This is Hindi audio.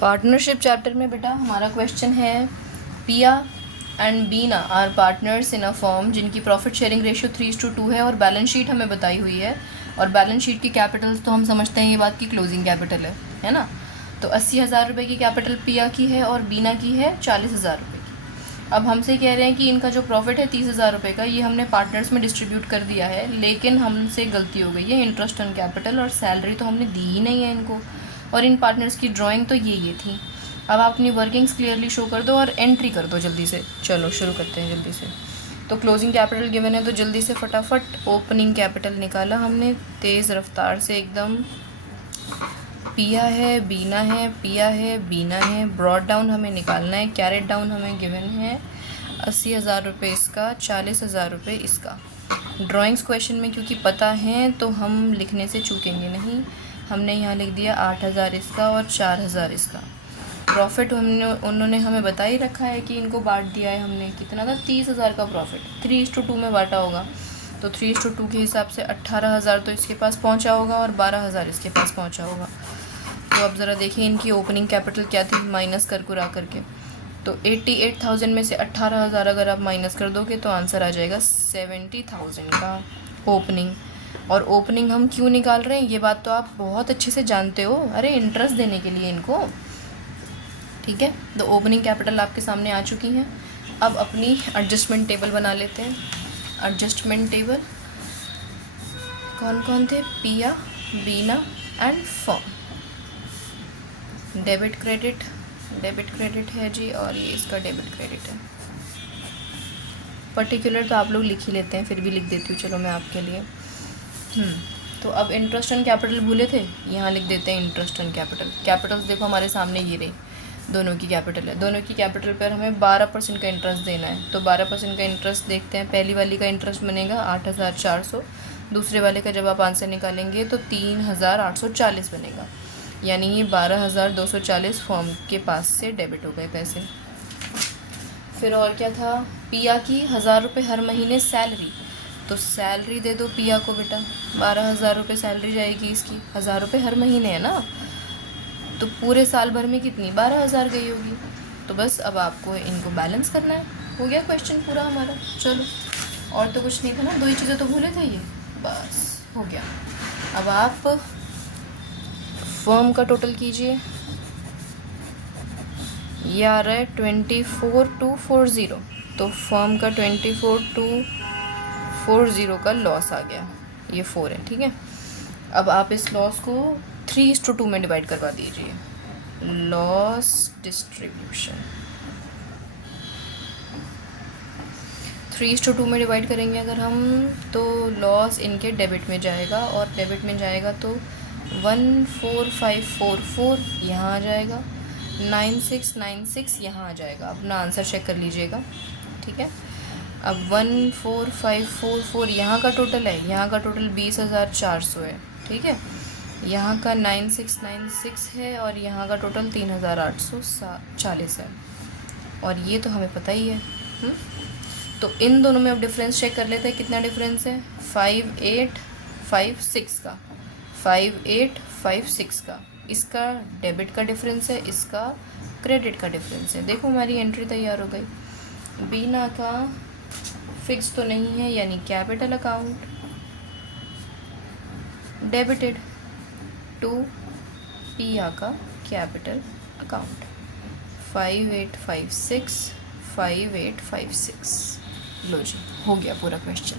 पार्टनरशिप चैप्टर में बेटा हमारा क्वेश्चन है, Piya and Beena are partners in a firm जिनकी प्रॉफिट शेयरिंग रेशियो 3:2 है और बैलेंस शीट हमें बताई हुई है। और बैलेंस शीट की कैपिटल्स तो हम समझते हैं ये बात की क्लोजिंग कैपिटल है ना। तो 80,000 रुपये की कैपिटल पिया की है और बीना की है 40,000 रुपये की। अब हमसे कह रहे हैं कि इनका जो प्रॉफिट है 30,000 रुपये का, ये हमने पार्टनर्स में डिस्ट्रीब्यूट कर दिया है, लेकिन हमसे गलती हो गई है, इंटरेस्ट ऑन कैपिटल और सैलरी तो हमने दी ही नहीं है इनको, और इन पार्टनर्स की ड्राइंग तो ये थी। अब आप अपनी वर्किंग्स क्लियरली शो कर दो और एंट्री कर दो जल्दी से। चलो शुरू करते हैं जल्दी से। तो क्लोजिंग कैपिटल गिवन है तो जल्दी से फटाफट ओपनिंग कैपिटल निकाला हमने तेज़ रफ्तार से एकदम। पिया है, बीना है, पिया है, बीना है। ब्रॉड डाउन हमें निकालना है, कैरेट डाउन हमें गिवन है 80,000 रुपये इसका, 40,000 रुपये इसका। ड्राइंग्स क्वेश्चन में क्योंकि पता है तो हम लिखने से चूकेंगे नहीं। हमने यहाँ लिख दिया 8,000 इसका और 4,000 इसका। प्रॉफिट उन्होंने हमें बता ही रखा है कि इनको बांट दिया है हमने, कितना था 30,000 का प्रॉफिट, 3:2 में बांटा होगा। तो 3:2 के हिसाब से 18,000 तो इसके पास पहुंचा होगा और 12,000 इसके पास पहुंचा होगा। तो अब ज़रा देखिए इनकी ओपनिंग कैपिटल क्या थी, माइनस कर करके। तो 88,000 में से 18,000 अगर आप माइनस कर दोगे तो आंसर आ जाएगा 70,000 का ओपनिंग। और ओपनिंग हम क्यों निकाल रहे हैं ये बात तो आप बहुत अच्छे से जानते हो, अरे इंटरेस्ट देने के लिए इनको, ठीक है। तो ओपनिंग कैपिटल आपके सामने आ चुकी हैं। अब अपनी एडजस्टमेंट टेबल बना लेते हैं। एडजस्टमेंट टेबल कौन कौन थे, पिया, बीना एंड फर्म। डेबिट क्रेडिट है जी, और ये इसका डेबिट क्रेडिट है। पर्टिकुलर तो आप लोग लिख ही लेते हैं, फिर भी लिख देती हूँ चलो मैं आपके लिए। तो अब इंटरेस्ट ऑन कैपिटल भूले थे, यहाँ लिख देते हैं इंटरेस्ट ऑन कैपिटल। कैपिटल्स देखो हमारे सामने ये रही, दोनों की कैपिटल है। दोनों की कैपिटल पर हमें 12% का इंटरेस्ट देना है। तो 12% का इंटरेस्ट देखते हैं। पहली वाली का इंटरेस्ट बनेगा 8,400, दूसरे वाले का जब आप आंसर निकालेंगे तो 3,840 बनेगा, यानी ये 12,240 फॉर्म के पास से डेबिट हो गए पैसे। फिर और क्या था, पिया की 1,000 रुपये हर महीने सैलरी, तो सैलरी दे दो पिया को बेटा, 12,000 रुपये सैलरी जाएगी इसकी, 1,000 रुपये हर महीने है ना, तो पूरे साल भर में कितनी 12,000 गई होगी। तो बस अब आपको इनको बैलेंस करना है। हो गया क्वेश्चन पूरा हमारा। चलो और तो कुछ नहीं था ना, दो ही चीज़ें तो भूले थे ये, बस हो गया। अब आप फर्म का टोटल कीजिए, ये आ रहा है 24,240, तो फर्म का 24,240 का लॉस आ गया, ये 4 है, ठीक है। अब आप इस लॉस को 3:2 में डिवाइड करवा दीजिए, लॉस डिस्ट्रीब्यूशन 3:2 में डिवाइड करेंगे अगर हम, तो लॉस इनके डेबिट में जाएगा, और डेबिट में जाएगा तो 14,544 यहाँ आ जाएगा, 9696 यहाँ आ जाएगा। अपना आंसर चेक कर लीजिएगा, ठीक है। अब 14,544 यहाँ का टोटल है, यहाँ का टोटल 20,400 है, ठीक है। यहाँ का 9696 है और यहाँ का टोटल 3,840 है, और ये तो हमें पता ही है। तो इन दोनों में अब डिफरेंस चेक कर लेते हैं, कितना डिफरेंस है, 5,856 का, 5,856 का, इसका डेबिट का डिफरेंस है, इसका क्रेडिट का डिफरेंस है। देखो हमारी एंट्री तैयार हो गई। बीना का फिक्स तो नहीं है, यानी कैपिटल अकाउंट डेबिटेड टू पिया का कैपिटल अकाउंट, 5,856 लो जी, हो गया पूरा क्वेश्चन।